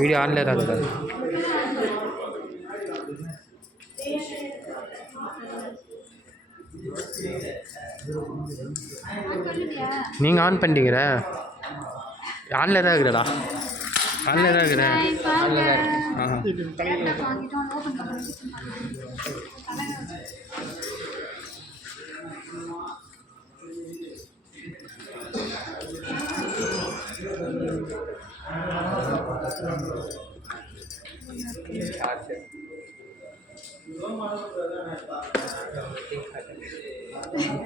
Video ஆன்ல தான் இருக்குது. நீங்கள் ஆன் பண்ணிட்டீங்கிற ஆன்ல தான் இருக்குடா. ஆன்ல தான் இருக்கிறேன்.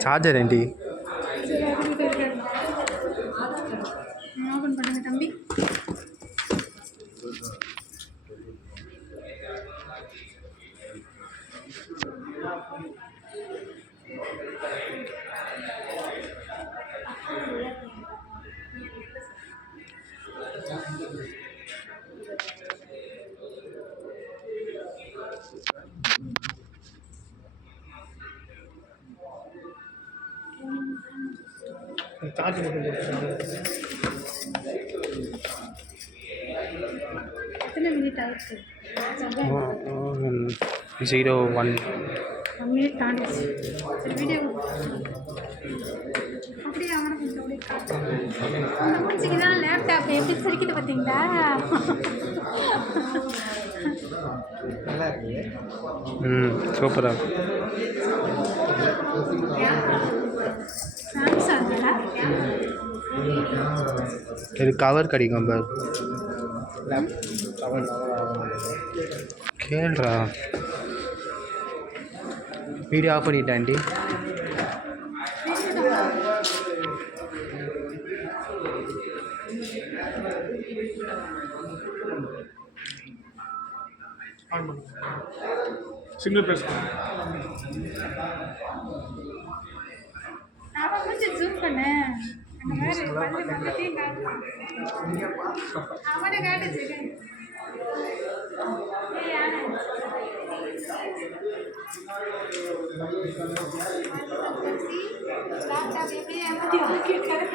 சார்ஜர் ஏண்டி ஓபன் பண்ணுங்க தம்பி. சார்ஜ் எத்தனை மினிட் ஆயிடுச்சு? 01 மினிட் தாண்டிச்சு. சரி வீடியோ அப்படியே அவனை கொஞ்சம் அப்படியே காட்டு. அந்த மூச்சிக்கு தான் லேப்டாப் எப்படி சிரிக்கிட்டு பார்த்தீங்களா? நல்லா இருக்குது. சூப்பராக இது கவர் கிடைக்கும் பார். கேள்றா வீடியோ ஆஃப் பண்ணிட்டாண்டி. சிங்கிள் பேஸ் கொஞ்சம் ஜூம் பண்ணு. அவனை காட்டுச்சு. லேப்டாப் எப்படி ஏமாத்தி வாங்கிட்டாரு.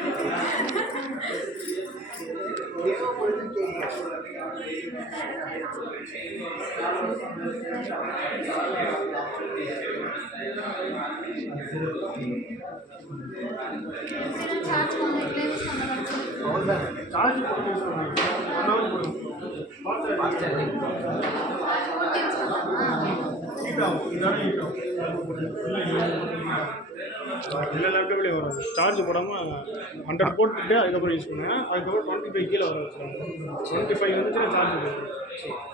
சார்ஜ் பண்ணிட்டு யூஸ் பண்ணுவாங்க. சார்ஜ் போட்டு யூஸ் பண்ணுவாங்க. எல்லா லேப்டாப்லேயும் வரும். சார்ஜ் போடாமல் 100 போட்டுட்டு அதுக்கப்புறம் யூஸ் பண்ணுவேன். அதுக்கப்புறம் 25 கீழே வர வச்சுருவாங்க. 25 வந்துச்சுன்னா சார்ஜ் போடுவேன்.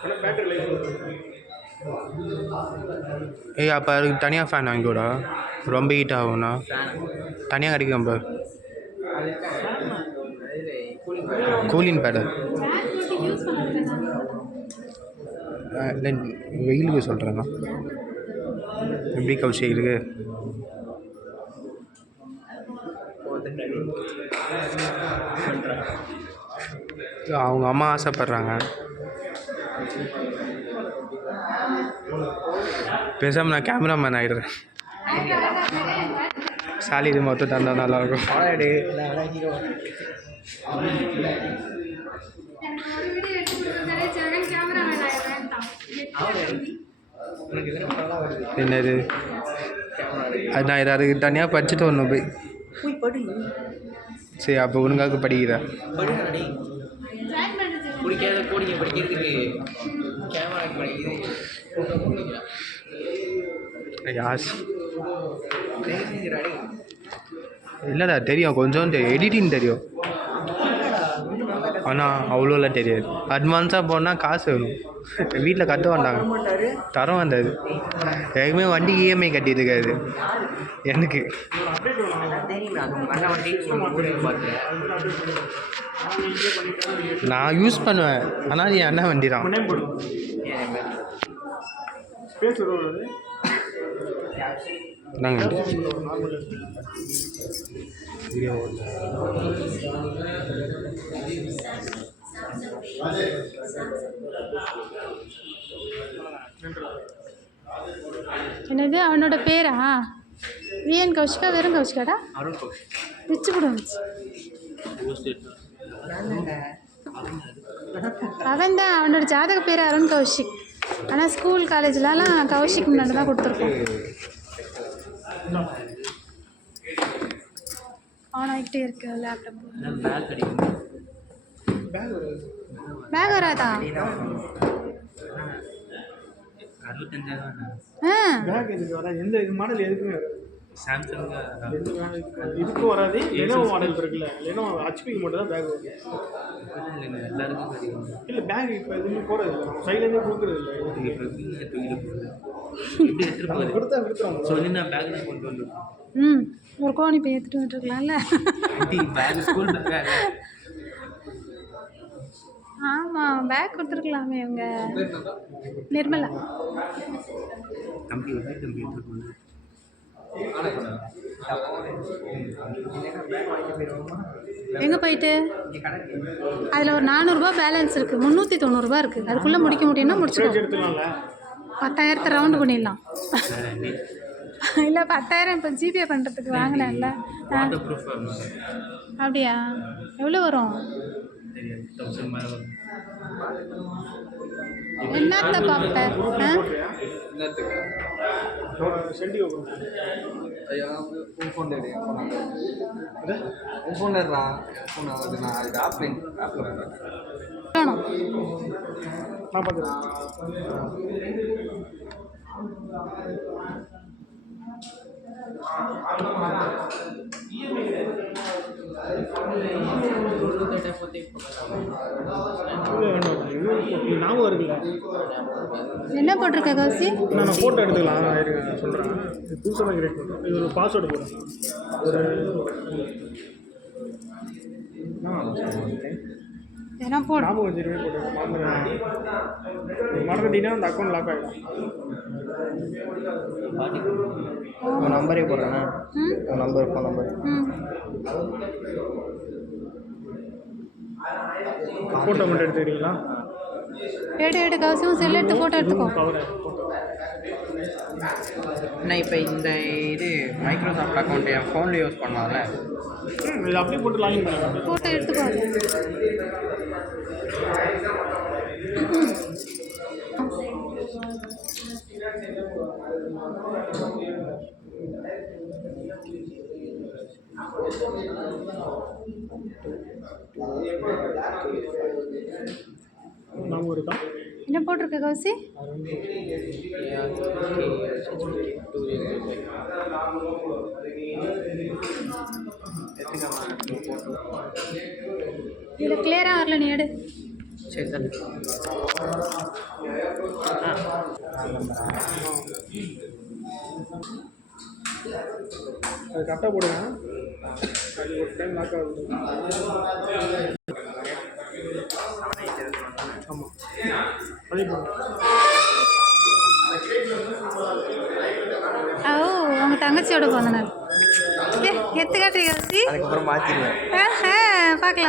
ஏன்னா பேட்டரி லைஃப் வரும். ஏய் அப்போ அதுக்கு தனியாக ஃபேன் வாங்கிக்கூடா, ரொம்ப ஹீட் ஆகும்ண்ணா. தனியாக கிடைக்கும் பார் கூலிங் பேடு. இல்லை வெயிலுக்கு சொல்கிறேண்ணா. எப்படி கௌஷிக்கு அவங்க அம்மா ஆசைப்பட்றாங்க. பேசாமல் நான் கேமராமேன் ஆகிடுறேன். சாலரி மொத்தம் தந்தால் நல்லாயிருக்கும். என்னது அது நான் ஏதாவது தனியாக படிச்சுட்டு வரணும் போய். சரி அப்போ ஒழுங்காக படிக்கிறேன். பிடிக்காத கோடிங்க படிக்கிறதுக்கு கேமரா படிக்குது. யாஸ் இல்லைடா தெரியும், கொஞ்சம் எடிட்டிங் தெரியும். ஆனால் அவ்வளோலாம் தெரியாது. அட்வான்ஸாக போனால் காசு வேணும். வீட்டில் கட்ட வந்தாங்க, தர வந்தது. எனக்குமே வண்டி இஎம்ஐ கட்டியிருக்காது எனக்கு. நான் யூஸ் பண்ணுவேன், ஆனால் என் அண்ணன் வண்டி தான். நாங்கள் என்னது அவனோட பேரா? விஎன் கௌஷிகா, வெறும் கௌஷிகாடா? பிச்சு கூட வந்துச்சு. அவன் தான், அவனோட ஜாதக பேர் அருண் கௌஷிக். ஆனால் ஸ்கூல் காலேஜ்லலாம் கௌஷிக் முன்னாடி தான் கொடுத்துருக்கோம். ஆன் ஆகிட்டே இருக்கு லேப்டாப். பேக் கிடைக்கும். பேக் வராதா? 65,000. ஆ பேக் எதுக்கு வராது? எந்த இது மாடல் எதுக்குமே வராது. சாம்சங் இதுக்கும் வராது. லெனோவோ மாடல் இருக்குல்ல, லெனோவோ ஹெச்பிக்கு மட்டும் தான் பேக் வரும். இல்லைங்க, எல்லாருக்கும் கிடைக்கும். இல்லை பேக் இப்போ எதுவுமே போடுறது இல்லை, நம்ம சைட்லேருந்தே கொடுக்குறது இல்லை. இப்போ தூக்கிட்டு போகுது. எப்படி எடுத்துகிட்டு போகுது? கொடுத்தா கொடுத்துருவாங்க. சொல்லி நான் பேக் தான் கொண்டு வந்துருக்கேன். ம், ஒரு கோணி போய் எடுத்துகிட்டு வந்துருக்கலாம்ல. Bag school bag. ஆமாம், பேக் கொடுத்துருக்கலாமே இவங்க. நிர்மலா தம்பி எடுத்துகிட்டு போகுது. எங்கே போயிட்டு அதில் ஒரு 400 பேலன்ஸ் இருக்குது, 390 இருக்குது. அதுக்குள்ளே முடிக்க முடியும்னா முடிச்சுக்கோ. எடுத்துக்கலாம்ல. 10,000 ரவுண்டு பண்ணிடலாம். இல்லை 10,000 இப்போ ஜிபே பண்ணுறதுக்கு வாங்கினேன்ல. வாட்டர் ப்ரூஃப் அப்படியா? எவ்வளோ வரும்? தெரியாது, 1000 மேலே வரும். என்னத்த பார்ப்பேன்? சென்டி ஓப்பன் ஐயா உன் ஃபோனில் எடு, உன் ஃபோனில் இருடா. ஃபோன் அது நான் இது ஆப்பில் வேணும். நான் பார்க்குறேன். ஞாபகம் இருக்குல்ல, என்ன போட்டிருக்க கௌசி? நான் ஃபோட்டோ எடுத்துக்கலாம். இருங்க சொல்கிறேன். இது புதுசாக தான் கிரியேட் பண்ணுறேன். இது ஒரு பாஸ்வேர்டு போடுறேன். ஒரு ஏன்னா போடு. ஞாபகம் வச்சுருவே போட்டு மறந்துட்டீங்கன்னா அந்த அக்கௌண்ட் லாக் ஆகிடும். உன் நம்பரே போடுறேண்ணா. ம் உன் நம்பர், ஃபோன் நம்பர். ம் ஃபோட்டோ மட்டும் எடுத்துக்கிறீங்களா? எடு கௌசி, உன் செல் எடுத்து ஃபோட்டோ எடுத்துக்கோ. கவர் நான் இப்போ இந்த இது மைக்ரோசாஃப்ட் அக்கௌண்ட் என் ஃபோனில் யூஸ் பண்ணலாம்ல? இது அப்படியே போட்டு லாகின் பண்ணலாம். ஃபோட்டோ எடுத்துக்கோ. ஞாபகம் இருக்கா? என்ன போட்டிருக்க கௌசி? இதில் கிளியராக வரல, நீ எடு. சரி தண்ணி. அது கரெக்டாக போடுங்க. அது ஒரு டைம் லாக் ஆகுது. ஆமாம், அதே போடுங்க. ஓ, உங்கள் தங்கச்சியோட பிறந்த நாள். எத்து காட்டுறீங்க கௌசி? அதுக்கப்புறம் மாற்றிடுவேன்.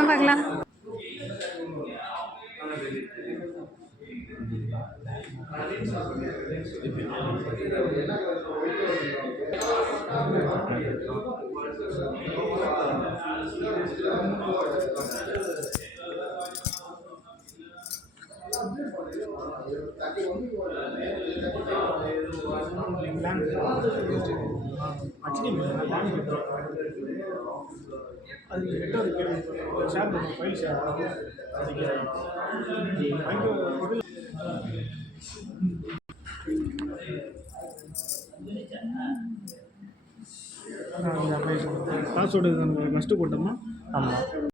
பார்க்கலாம். அது ரெண்டாவது கேள்வி ஷேர் பண்ணுவோம், ஃபைல் ஷேர் பாஸ்வேர்டு நம்ம ஃபஸ்ட்டு போட்டோமா? ஆமாம்.